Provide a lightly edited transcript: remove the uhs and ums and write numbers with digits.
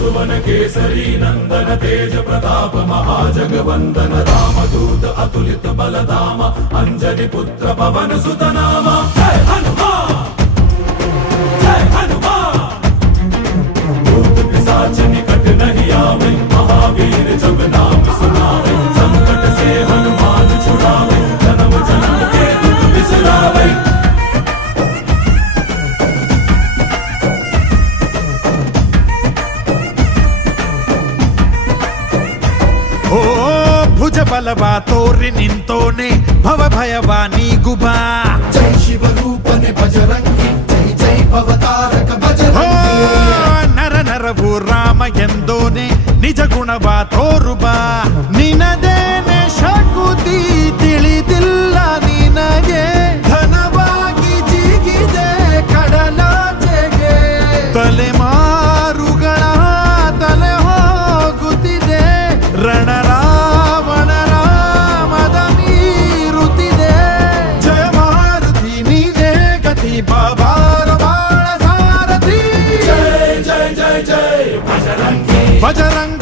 सुवन केसरी नंदन तेज प्रताप महाजगवंदन रामदूत अतुलित बलधाम अंजनी पुत्र पवन सुत नाम जय हनुमान जय हनुमान भूत पिशाच निकट नहीं आवे महावीर जब नाम सुनावे संकट से हनुमान छुड़ावे जन्म जन्म के दुख बिसरावे। ಓ ಭುಜ ಬಲವ ತೋರಿ ನಿಂತೋನೆ ಭವ ಭಯವ ನೀಗುಬಾ ಜೈ ಶಿವರೂಪನೆ ಬಜರಂಗಿ ಜೈ ಜೈ ಭವತಾರಕ ಬಜರಂಗಿ ನರ ನರವು ರಾಮ ಎಂದೋನೆ ನಿಜ ಗುಣವ ತೋರುಬಾ ನಿನದೇನೆ ಶಕುತಿ ತಿಳಿದಿಲ್ಲ ನಿನಗೆ ಘನವಾಗಿ ಜಿಗಿದೆ ಕಡಲಾಚೆಗೆ ತಲೆಮಾರುಗಳ ತಲೆ ಹೋಗುತ್ತಿದೆ ರಣರಾವಣ ರಾಮದ ಮೀರುತ್ತಿದೆ ಜಯ ಮಾರುತಿ ನೀನೇ ಗತಿ ಬಾಬಾರ ಬಾಳ ಸಾರಥಿ जय जय जय जय बजरंगी ಬಜರಂಗ